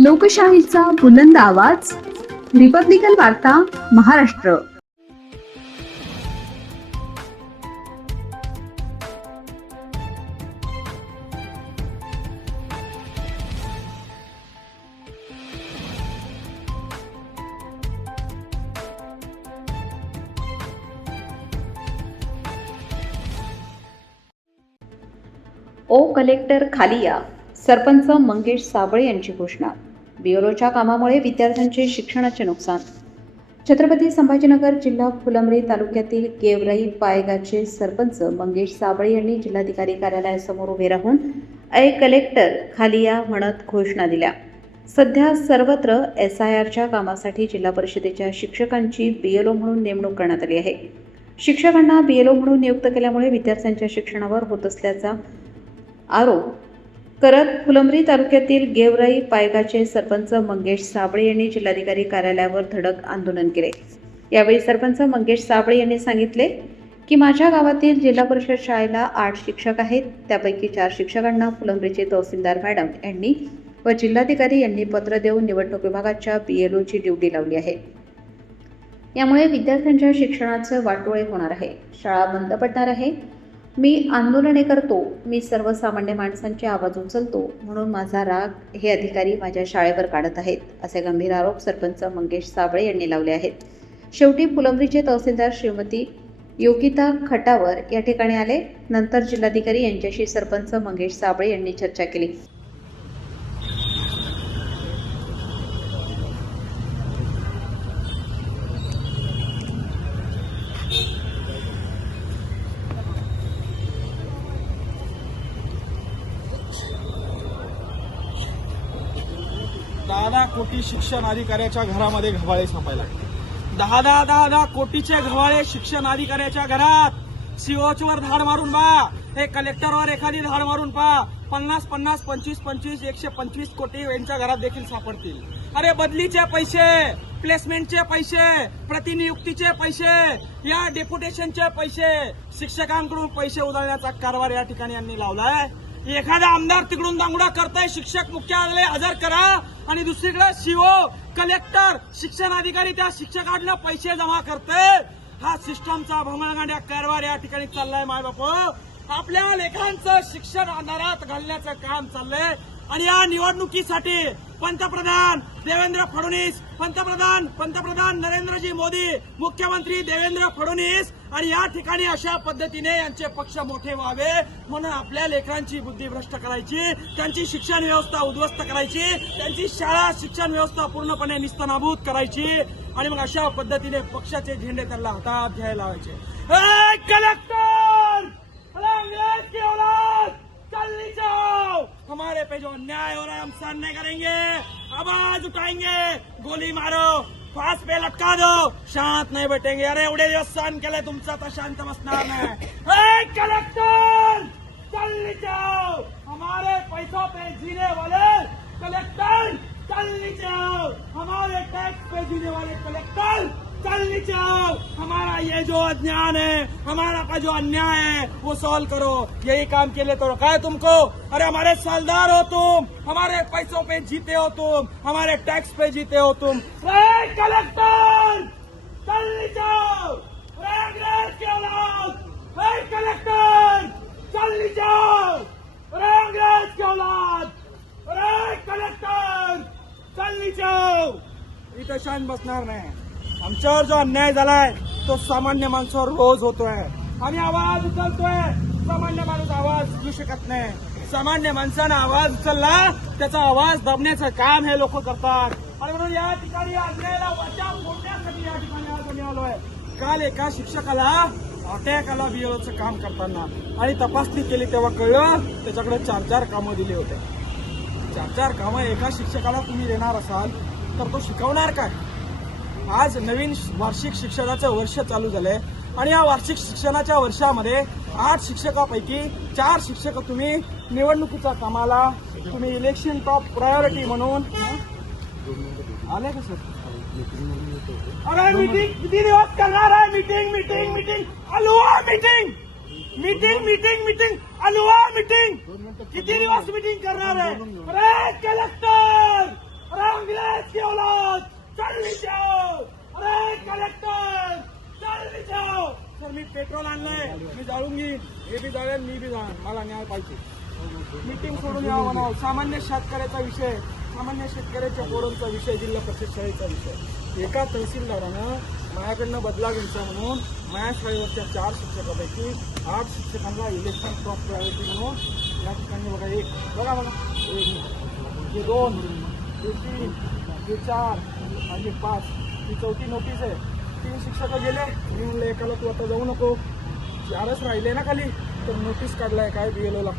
लोकशाहीचा बुलंद आवाज, रिपब्लिकन वार्ता महाराष्ट्र. ओ कलेक्टर खाली या, सरपंच मंगेश साबळे यांची घोषणा. बीएलओच्या कामामुळे विद्यार्थ्यांचे शिक्षणाचे नुकसान. छत्रपती संभाजीनगर जिल्हा फुलंब्री तालुक्यातील गेवराई पायगाचे सरपंच मंगेश साबळे यांनी जिल्हाधिकारी कार्यालयासमोर उभे राहून ऐ कलेक्टर खाली या म्हणत घोषणा दिल्या. सध्या सर्वत्र SIRच्या कामासाठी जिल्हा परिषदेच्या शिक्षकांची बीएलओ म्हणून नेमणूक करण्यात आली आहे. शिक्षकांना बीएलओ म्हणून नियुक्त केल्यामुळे विद्यार्थ्यांच्या शिक्षणावर होत असल्याचा आरोप करत फुलंब्री तालुक्यातील गेवराई पायगाचे सरपंच मंगेश साबळे यांनी जिल्हाधिकारी कार्यालयावर धडक आंदोलन केले. यावेळी सरपंच मंगेश साबळे यांनी सांगितले की माझ्या गावातील जिल्हा परिषद शाळेला 8 शिक्षक आहेत. त्यापैकी 4 शिक्षकांना फुलंब्रीचे तहसीलदार मॅडम यांनी व जिल्हाधिकारी यांनी पत्र देऊन निवडणूक विभागाच्या बीएलओची ड्युटी लावली आहे. यामुळे विद्यार्थ्यांच्या शिक्षणाचे वाटोळे होणार आहे. शाळा बंद पडणार आहे. मी आंदोलने करतो. मी सर्वसामान्य माणसांचे आवाज उचलतो म्हणून माझा राग हे अधिकारी माझ्या शाळेवर काढत आहेत, असे गंभीर आरोप सरपंच मंगेश साबळे यांनी लावले आहेत. शेवटी फुलंब्रीचे तहसीलदार श्रीमती योगिता खटावर या ठिकाणी आले. नंतर जिल्हाधिकारी यांच्याशी सरपंच मंगेश साबळे यांनी चर्चा केली. दहा कोटी शिक्षण अधिकाऱ्याच्या घरामध्ये घवाळे सापायला. 10 कोटीचे घवाळे शिक्षण अधिकाऱ्याच्या घरात. सीओचवर धाड मारून पहा, हे कलेक्टरवर एखादी धाड मारून पहा. 50, 25, 125 कोटी यांच्या घरात देखील सापडतील. अरे बदलीचे पैसे, प्लेसमेंटचे पैसे, प्रतिनियुक्तीचे पैसे, या डेप्युटेशनचे पैसे, शिक्षकांकडून पैसे उधळण्याचा कारभार या ठिकाणी यांनी लावलाय. एखादा आमदार तिकडून दांगडा करताय, शिक्षक मुख्यालय हजर करा, आणि दुसरीकडे सीओ कलेक्टर शिक्षण अधिकारी त्या शिक्षकांना पैसे जमा करते. हा सिस्टमचा भमळगांड्या कारभार या ठिकाणी चाललाय. मायबाप आपल्या लेकरांचं शिक्षण अंधारात घालण्याचं काम चाललंय. आणि या निवडणुकीसाठी पंतप्रधान देवेंद्र फडणवीस, पंतप्रधान नरेंद्रजी मोदी, मुख्यमंत्री देवेंद्र फडणवीस, आणि या ठिकाणी अशा पद्धतीने यांचे पक्ष मोठे व्हावे म्हणून आपल्या लेकरांची बुद्धी भ्रष्ट करायची, त्यांची शिक्षण व्यवस्था उद्ध्वस्त करायची, त्यांची शाळा शिक्षण व्यवस्था पूर्णपणे निस्तनाभूत करायची, आणि मग अशा पद्धतीने पक्षाचे झेंडे त्यांना हातात घ्यायला लावायचे. कलेक्टर अंग्रेज की औलाद, चलनी जाओ. हमारे पे जो अन्याय हो रहा है हम सहन नहीं करेंगे. आवाज उठाएंगे, गोली मारो, फांस पे लटका दो, शांत नहीं बैठेंगे. अरे एवढे दिवस सहन केले तुमचं, तर शांत बसणार नाही. कलेक्टर चलनी जाओ. हमारे पैसों पे जीने वाले कलेक्टर चलनी जाओ. हमारे टैक्स पे जीने वाले कलेक्टर चलनी जाओ. हमारा ये जो अज्ञान है, हमारा का जो अन्याय है वो सॉल्व करो. यही काम के लिए तो रखा है तुमको. अरे हमारे सालदार हो तुम, हमारे पैसों पे जीते हो तुम, हमारे टैक्स पे जीते हो तुम. कलेक्टर चलनी जाओ. अंग्रेज की औलाद, कलेक्टर चलनी जाओ. अंग्रेज की औलाद, कलेक्टर चलनी जाओ. इथं शांत बसणार नाही. आमच्यावर जो अन्याय झालाय तो सामान्य माणसावर रोज होतोय. आम्ही आवाज उचलतोय. सामान्य माणूस आवाज उचलू शकत नाही. सामान्य माणसानं आवाज उचलला, त्याचा आवाज दाबण्याचं काम हे लोक करतात. आणि म्हणून या ठिकाणी अन्यायाला वाचा फोडण्यासाठी या ठिकाणी आज आम्ही आलोय. काल एका शिक्षकाला अटॅक आला बीएलओचं काम करताना, आणि तपासणी केली तेव्हा कळलं त्याच्याकडे 4 कामं दिली होते. 4 कामं एका शिक्षकाला तुम्ही देणार असाल तर तो शिकवणार काय? आज नवीन वार्षिक शिक्षणाचं वर्ष चालू झालंय, आणि या वार्षिक शिक्षणाच्या वर्षामध्ये 8 शिक्षकापैकी 4 शिक्षक तुम्ही निवडणुकीच्या कामाला, तुम्ही इलेक्शन टॉप प्रायोरिटी म्हणून आले का सर? अरे मीटिंग किती दिवस करणार आहे? मीटिंग अलुआ मीटिंग अलुआ मीटिंग किती दिवस मीटिंग करणार आहे? अरे कलेक्टर, तर मी पेट्रोल आणलंय, मी जाळून घेईन, हे बी जाळेन, मी बी जाळेन, मला न्याय पाहिजे. मीटिंग सोडून यावं म्हणावं. सामान्य शेतकऱ्याचा विषय, सामान्य शेतकऱ्याच्या पोरांचा विषय, जिल्हा परिषद शाळेचा विषय. एका तहसीलदारानं माझ्याकडनं बदला घ्यायचा म्हणून माझ्या शाळेवरच्या 4 शिक्षकापैकी 8 शिक्षकांना इलेक्शन क्रॉप प्रायोरिटी म्हणून या ठिकाणी बघा, एक बघा बघा, हे 2, हे 3, हे 4 आणि हे 5, ही 4थी नोटीस आहे. 3 शिक्षक गेले. मी म्हणलं एकाला तू आता जाऊ नको, 4च राहिले ना खाली, तर नोटीस काढलाय काय BLOला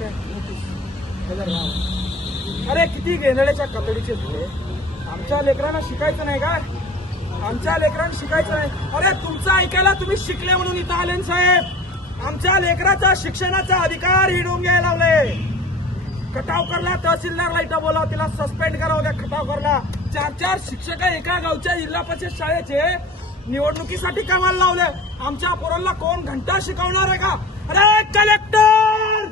नोटीस. अरे किती गेंदड्याच्या कतडीचे झाले. आमच्या लेकरांना शिकायचं नाही काय? आमच्या लेकरांना शिकायचं नाही. अरे तुमचं ऐकायला तुम्ही शिकले म्हणून इथं आले साहेब. आमच्या लेकराचा शिक्षणाचा अधिकार हिडून घ्यायला लावले. खटावकरला तहसीलदारला इथं बोलाव, तिला सस्पेंड करावं त्या खटावकरला. 4 शिक्षक एका गावच्या जिल्हा परिषद शाळेचे निवडणुकीसाठी कामाला लावले. आमच्या पोरांना कोण घंटा शिकवणार आहे का? अरे कलेक्टर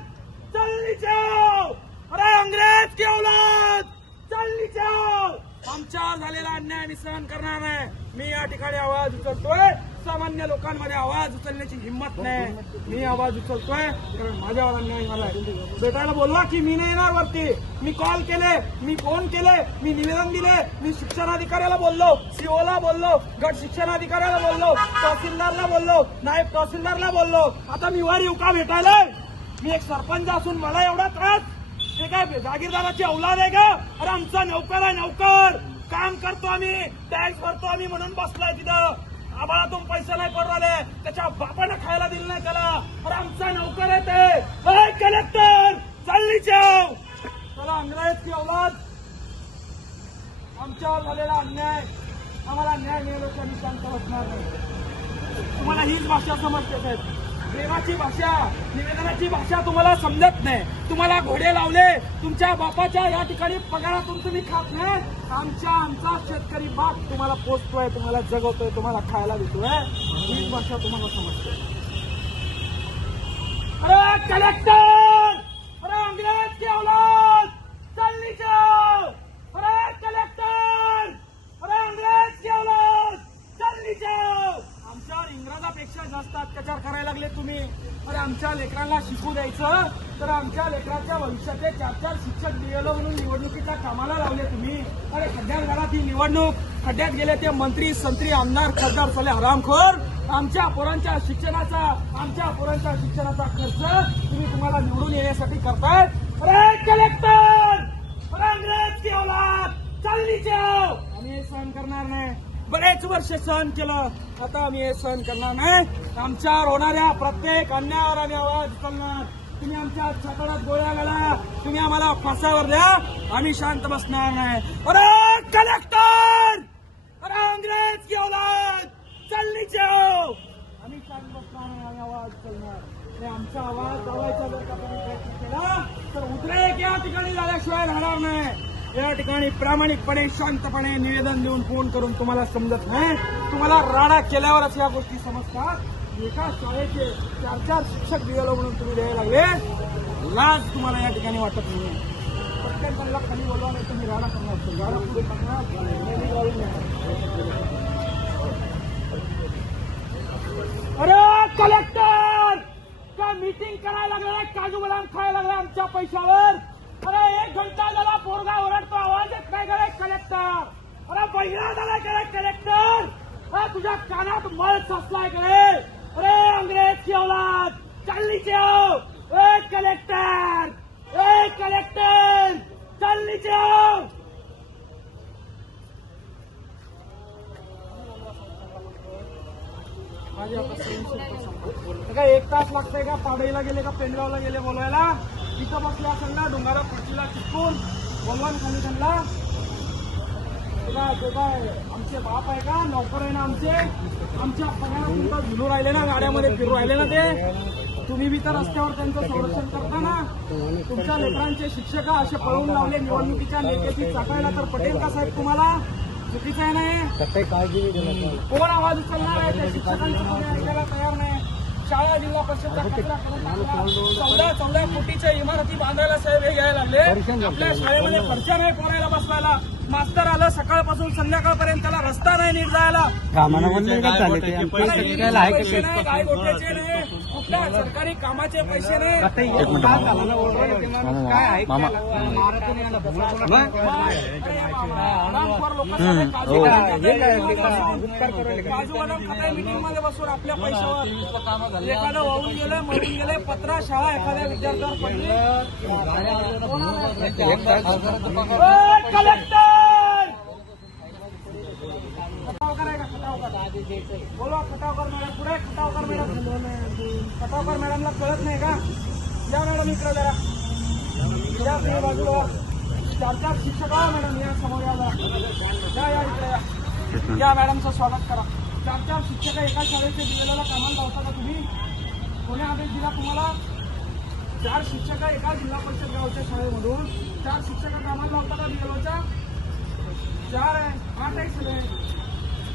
चल जाओ, अरे अंग्रेज की औलाद चल जाओ. आमच्यावर झालेला अन्याय मी सहन करणार नाही. मी या ठिकाणी आवाज उचलतोय. सामान्य लोकांमध्ये आवाज उचलण्याची हिंमत नाही. मी आवाज उचलतोय कारण माझ्यावर अन्याय झालाय. भेटायला बोलवा की मी नाही येणार वरती. मी कॉल केले, मी फोन केले, मी निवेदन दिले, मी शिक्षणाधिकाऱ्याला बोललो, सीओला बोललो, गट शिक्षणाधिकाऱ्याला बोललो, तहसीलदारला बोललो, नायब तहसीलदारला बोललो. आता मी वर येऊ का भेटायला? मी एक सरपंच असून मला एवढा त्रास? हे काय जागीरदाराची औलाद आहे का? अरे आमचा नौकर आहे, नौकर. काम करतो आम्ही, टॅक्स भरतो आम्ही म्हणून बसलाय तिथं. आम्हालातून पैसे नाही पडून राहिले, त्याच्या बापानं खायला दिलं नाही त्याला. अरे आमचा नौकर आहे ते. कलेक्टर चालली जाऊ. चला अंग्रेज की औलाद. आमच्यावर झालेला अन्याय, आम्हाला न्याय मिळाल्याच्या मी शांत बसणार नाही. तुम्हाला हीच भाषा समजते साहेब. प्रेमाची भाषा, निवेदनाची भाषा तुम्हाला समजत नाही. तुम्हाला घोडे लावले, तुमच्या बापाच्या या ठिकाणी पगारातून तुम्ही खात नाही. आमचा शेतकरी बाप तुम्हाला पोचतोय, तुम्हाला जगवतोय, तुम्हाला खायला देतोय. हीच भाषा तुम्हाला समजते. अरे कलेक्टर, अरे अंग्रेज की औलाद चल जाओ. अरे कलेक्टर, अरे अंग्रेज की औलाद चल जाओ. आमच्यावर इंग्रजापेक्षा जास्त अत्याचार करायला लागले तुम्ही. अरे आमच्या लेकरांना शिकू द्यायचं तर आमच्या लेकरांच्या भविष्याचे 4 शिक्षक BLO म्हणून निवडणुकीच्या कामाला लावले तुम्ही. अरे खड्ड्यात घरात ही निवडणूक, खड्ड्यात गेले ते मंत्री, संत्री, आमदार, खासदार साले हरामखोर. आमच्या पोरांच्या शिक्षणाचा खर्च तुम्हाला निवडून येण्यासाठी करताय. अरे कलेक्टर, अरे अंग्रेज की औलाद चालली जाओ. आम्ही हे सहन करणार नाही. बरेच वर्ष सहन केलं, आता आम्ही हे सहन करणार नाही. आमच्यावर होणाऱ्या प्रत्येक अन्यायावर आम्ही आवाज उचलणार. तुम्ही आमच्या छाताडात गोळ्या घाला, तुम्ही आम्हाला फासावर द्या, आम्ही शांत बसणार नाही. अरे कलेक्टर, अरे अंग्रेज की औलाद चलनी जाओ. आम्ही शांत बसणार नाही, आम्ही आवाज उचलणार. हे आमचा आवाज दबायचा जर का तुम्ही प्रयत्न केला तर उद्रेक या ठिकाणी झाल्याशिवाय राहणार नाही. या ठिकाणी प्रामाणिकपणे, शांतपणे निवेदन देऊन फोन करून तुम्हाला समजत नाही. तुम्हाला राडा केल्यावरच या गोष्टी समजतात. एका शाळेचे 4 शिक्षक BLO म्हणून तुम्ही द्यायला लागले. लाज तुम्हाला या ठिकाणी वाटत नाही. प्रत्येकाला खाली बोलवा, नाही तुम्ही राडा करणार, राडा पुढे करणार. अरे कलेक्टर, काय मीटिंग करायला लागले, काजू बदाम खायला लागले आमच्या पैशावर. अरे 1 घंटा झाला पोरगा ओरडतो, आवाज येत नाही गळे कलेक्टर. अरे बहिरा झाला गळे कलेक्टर. तुझ्या कानात मळ साचलाय गळे. अरे अंग्रेज की औलाद चालली जाओ. कलेक्टर, कलेक्टर चालली जाओ. काय 1 तास लागतंय का? पाडळीला गेले का पेंडगावला गेले बोलायला? तिथं बसले असेल ना डोंगरा खुर्चीला चिटकून बोलवा खाली त्यांना. ते काय आमचे बाप आहे का? नोकर आहे ना आमचे. आमच्या पगारातून झुलू राहिले ना, गाड्यामध्ये फिरू राहिले ना ते. तुम्ही बी तर रस्त्यावर त्यांचं संरक्षण करता ना. तुमच्या लेकरांचे शिक्षक असे पळवून लावले निवडणुकीच्या नेत्याची चाकायला तर पटेल का साहेब तुम्हाला? चुकीचं आहे नाही. काळजी नाही. कोण आवाज उचलणार आहे? त्या शिक्षकांचं कोणी ऐकायला तयार नाही. शाळा जिल्हा परिषदचा कचरा करून टाकला. 14 कोटीच्या इमारती बांधायला साहेब हे घ्यायला लागले. आपल्या शाळेमध्ये खर्च नाही पोरायला बसवायला. मास्तर आलं सकाळपासून संध्याकाळपर्यंत त्याला रस्ता नाही नीट जायला. कामाला बोलले का झाले ते पैसे नाही, काय गोठ्याचे नाही, कुठल्या सरकारी कामाचे पैसे नाही. काजू बदाम खाताय मीटिंग मध्ये बसून आपल्या पैशावर. एखादं वाहून गेलं मरून गेले, पत्रा शाळा एखाद्या विद्यार्थ्यावर पडली. कलेक्टर खटावकर आहे का? खटावकर बोलवा. खटावकर मॅडम पुढे. खटावकर मॅडम. खटावकर मॅडमला कळत नाही का? या मॅडम इकडे जरा या तुम्ही बाजूला. 4 शिक्षक आहो मॅडम, या समोर या जरा. या इकडे या मॅडमचं स्वागत करा. 4 शिक्षक एका शाळेचे दिलेल्याला कामाला लावता का तुम्ही? कोणी आदेश दिला तुम्हाला? 4 शिक्षक एका जिल्हा परिषद गावच्या शाळेमधून 4 शिक्षक कामाला लावता का बिएलओच्या? 4 आहे, 8 आहे सगळे.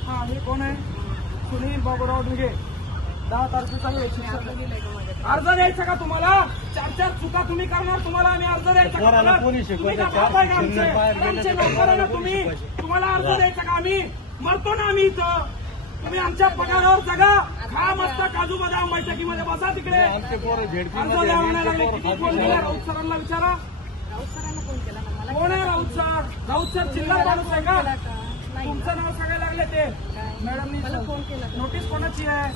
हा, हे कोण आहे? सुनील बाबूराव ढुगे. 10 तारखेचा हे शिक्षक. अर्ज द्यायचा का तुम्हाला? 4 चुका तुम्ही करणार, तुम्हाला आम्ही अर्ज द्यायचा का? तुम्ही का बाप आहे का आमचे नोकर आहे ना तुम्ही? तुम्हाला अर्ज द्यायचा का? आम्ही मरतो ना आम्ही इथं. तुम्ही आमच्या पगारावर जगा, खा मस्त काजू बदाम, बैठकीमध्ये बसा तिकडे. अर्ज द्या म्हणायला लागले. किती फोन केला? राऊत सरांना विचारा. कोण आहे राऊत सर? राऊत सर जिल्हा माणूस आहे का? तुमचं नाव सांगायला लागले ते मॅडमनी. नोटीस कोणाची आहे?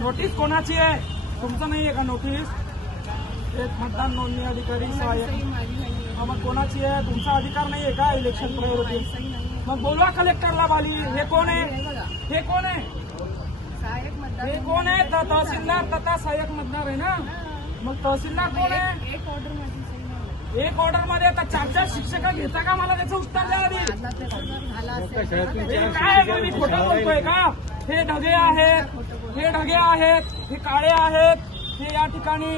नोटीस कोणाची आहे? तुमचं नाही आहे का नोटीस? एक मतदान नोंदणी अधिकारी सहाय्यक. मग कोणाची आहे? तुमचा अधिकार नाही आहे का इलेक्शन प्रायोरिटी? मग बोलवा कलेक्टरला बाली. हे कोण आहे? हे कोण आहे? हे कोण आहे? तहसीलदार तथा सहाय्यक मतदार आहे ना? मग तहसीलदार कोण आहे? एक ऑर्डर मध्ये आता 4 शिक्षक घेता का? मला त्याचं उत्तर द्या आधी. काय मी खोटं बोलतोय का? हे ढगे आहेत, हे ढगे आहेत, हे काळे आहेत, हे या ठिकाणी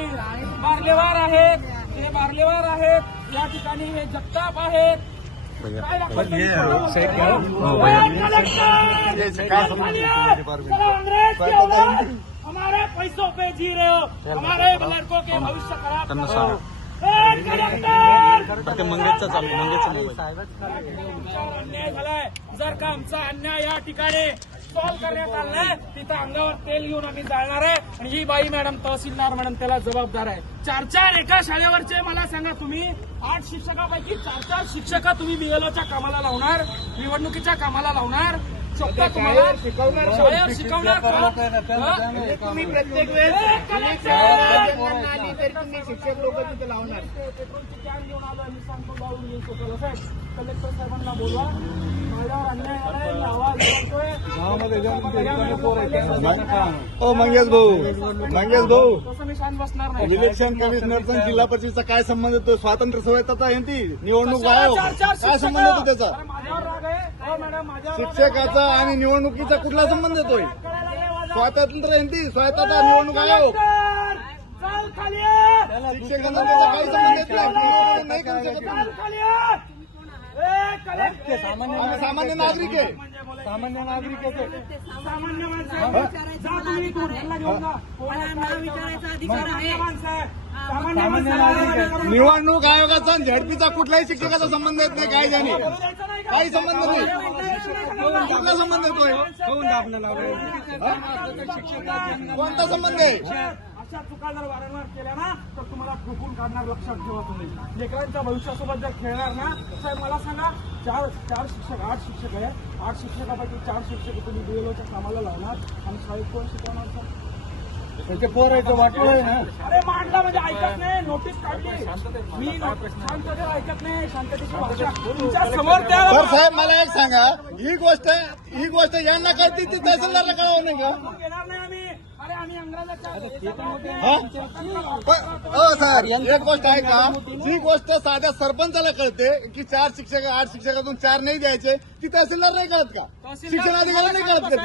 बारलेवार आहेत, हे बारलेवार आहेत, या ठिकाणी हे जगताप आहेत. हमारे पैसों पे जी रहे हो, हमारे लड़कों के भविष्य खराब. अन्याय झालाय. जर का आमचा अन्याय या ठिकाणी सॉल्व्ह करण्यात आलाय, तिथं अंगावर तेल घेऊन आम्ही जाणार आहे. आणि ही बाई मॅडम तहसीलदार मॅडम त्याला जबाबदार आहे. 4 एका शाळेवरचे मला सांगा तुम्ही 8 शिक्षकापैकी 4 शिक्षक तुम्ही बिएलओच्या कामाला लावणार, निवडणुकीच्या कामाला लावणार. चोक्का तुम्हाला शाळेवर शिकवणार तुम्ही प्रत्येक वेळेस शिक्षक लोक तिथे लावणार. पेट्रोलची कॅन घेऊन आलो मी सांगतो जाऊन घेऊन स्वतःला साहेब. कलेक्टर साहेबांना बोलवा. माझ्यावर अन्याय आलाय, मी आवाज करतोय. मंगेश भाऊ तसं मी शांत बसणार नाही. इलेक्शन कमिशनरचा जिल्हा परिषदचा काय संबंध येतो? स्वातंत्र्य संहिता आहे ती निवडणूक आयोग, काय संबंध येतो त्याचा? माझ्यावर राग आहे. हो मॅडम, माझ्यावर शिक्षकाचा आणि निवडणुकीचा कुठला संबंध येतोय? स्वातंत्र्य आहे ती, स्वायत्ता निवडणूक आयोग. चाल खाली शिक्षकांना त्याचा काही संबंध येत नाही करू शकत. आम्ही सामान्य नागरिक आहे. सामान्य नागरिक सामान्य माणसं जा तुम्ही कोर्टाला घेऊन जा. विचारायचा अधिकार आहे. सामान्य माणसं निवडणूक आयोगाचा आणि झडपीचा कुठलाही शिक्षकाचा संबंध येत नाही. काय जाणे काही संबंध नाही. कुठला संबंध येतोय? कोणता संबंध आहे? अशा चुका जर वारंवार केल्या ना तर तुम्हाला ठोकून काढणार. लक्षात ठेवा तुम्ही. लेकरांच्या भविष्यासोबत जर खेळणार ना साहेब, मला सांगा 4 शिक्षक 8 शिक्षक आहे. 8 शिक्षकापैकी 4 शिक्षक तुम्ही बिएलओच्या कामाला लावणार आणि शाळेत कोण शिकवणार सर? त्याचे पोरायचं वाटलं आहे ना. अरे मांडला म्हणजे ऐकत नाही. नोटीस काढली मी. शांततेत ऐकत नाही. शांततेची भाषा तुमच्या समोर त्या. तर साहेब मला एक सांगा, ही गोष्ट यांना कळते ती तहसीलदारला कळावं नाही का? घेणार नाही आम्ही. अरे आम्ही अंग्रेजाच्या सर एक गोष्ट आहे का? जी गोष्ट साध्या सरपंचाला कळते की 4 शिक्षक 8 शिक्षकातून 4 नाही द्यायचे, ती तहसीलदार नाही कळत का? शिक्षण अधिकारी नाही कळत का?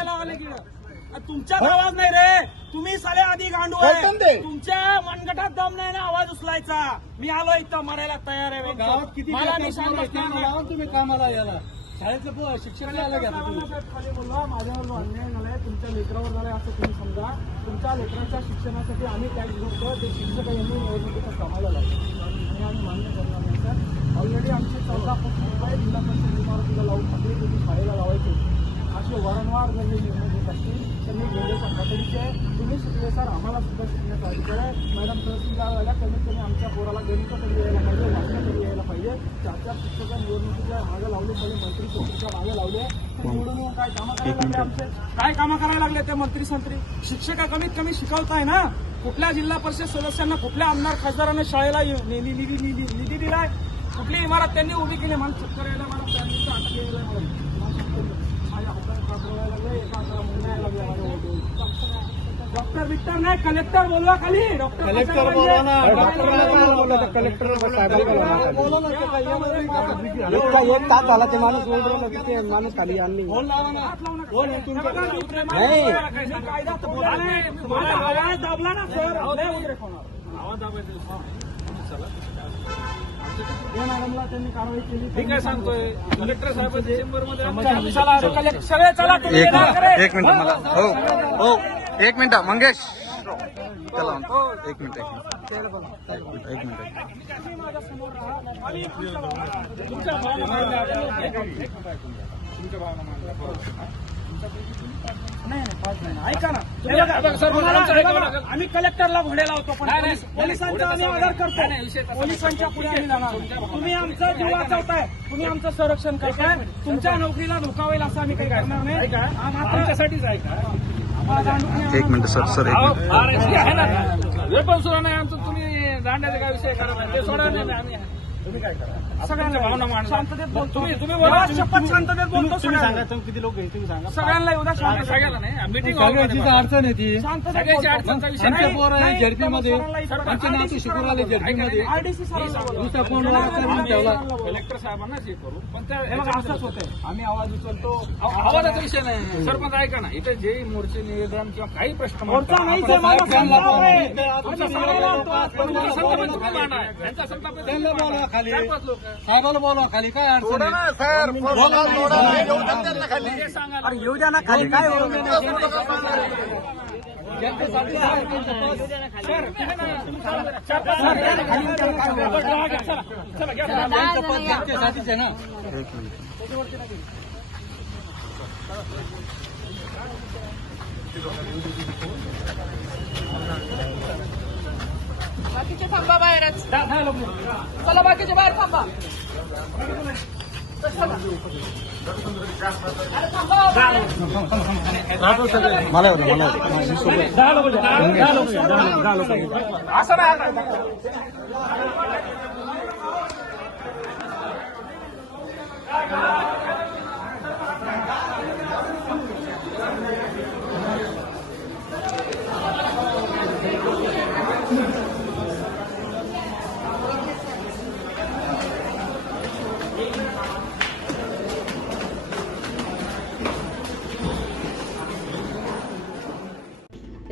तुमच्यात आवाज नाही रे. तुम्ही साले आधी गांडू आहे. कळतं ते. तुमच्या मनगटात दम नाही ना आवाज उचलायचा. मी आलो इथं मरायला तयार आहे. गावात किती मला निशाण बसणार नाही. तुम्ही कामाला याला शाळेचं शिक्षण खाली बोलवा. माझ्यावर जो अन्याय झालाय तुमच्या लेकरावर झालाय असं तुम्ही समजा. तुमच्या लेकरांच्या शिक्षणासाठी आम्ही टॅक्स भरतो. ते शिक्षक यांनी निवडणुकीच्या कामाला लागले आणि आम्ही मान्य करणार नाही सर. ऑलरेडी आमचे 14 फूट शिकले सर, आम्हाला सुद्धा शिकण्याचा अधिकार आहे. मॅडम तहसीलदार झाल्या, कमीत कमी आमच्या पोराला गणित तरी यायला पाहिजे, वाचता तरी यायला पाहिजे. 4 शिक्षक निवडणुकीच्या मागे लावले, पहिले मंत्री संत्रीच्या मागे लावले. ते निवडून येऊन काय कामं करायला लागले आमचे? काय कामं करायला लागले ते मंत्री संत्री? शिक्षक कमीत कमी शिकवताय ना. कुठल्या जिल्हा परिषद सदस्यांना, कुठल्या आमदार खासदारांना शाळेला निधी दिलाय? कुठली इमारत त्यांनी उभी केली? मला चक्कर यायला, मला त्यांचं अटक यायला, माझ्या हातात कापडायला लागले, एका हाताला मुंडा यायला लागला. डॉक्टर विक्टर नाही, कलेक्टर बोलवा खाली. डॉक्टर बोलवा ना. कलेक्टर एक तास झाला ते माणूस ते माणूस खाली आणली. आवाज दाबला ना सर, आवाज दाबायचा. मॅडमला त्यांनी कारवाई केली. ठीक आहे, सांगतोय कलेक्टर साहेब चेंबरमध्ये एक मिनिट मला हो 1 मिनिट मंगेश चला 1 मिनिट ऐका ना, आम्ही कलेक्टरला घोडे लावतो, पण पोलिसांचा आम्ही आदर करतो. पोलिसांच्या पुढे आम्ही जाणार. तुम्ही आमचं जीव वाचवताय, तुम्ही आमचं संरक्षण करताय. तुमच्या नोकरीला धोका होईल असं आम्ही काही करणार नाही. आमच्यासाठीच आहे का? 1 मिनिट सर हे पण सुद्धा नाही आमचं. तुम्ही दांड्याचा काय विषय करा, ते सोडा नाही. आम्ही तुम्ही काय करा, सगळ्यांना भावना मांडा. शांततेत बोलतो. तुम्ही बोला, शपथ शांततेत बोलतो. सांगा किती लोक आहे तुम्ही सांगा. सगळ्यांना उद्या सगळ्याला नाही, मीटिंग अडचण आहे ती. सगळ्याची अडचणचा विषय आमच्या पोर आहे झेडपीमध्ये, आमच्या नातू शिकून आले झेडपीमध्ये. आरडीसी दुसरा कोण ठेवला. कलेक्टर साहेबांनाच हे करू, पण त्या असंच होतंय. आम्ही आवाज उचलतो, आवाजाचा विषय नाही. सरपंच ऐका ना, इथे जे मोर्चे निवेदन किंवा काही प्रश्न मोर्चा नाही, खाली साहेबाला बोलवा खाली, काय अडचण आहे? सर बोला, येऊ द्या त्यांना खाली. येऊ द्या ना खाली. काय जनतेसाठीच आहे ना. 1 मिनिट बाकीचे थांबा बाहेरच. चला बाकीचे बाहेर थांबा. मला असं नाही.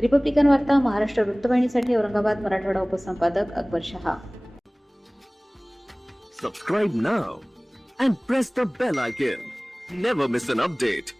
रिपब्लिकन वार्ता Maharashtra वृत्तवाहिनीसाठी Aurangabad Marathwada उपसंपादक Akbar Shah. Subscribe now and press the bell icon. Never miss an update.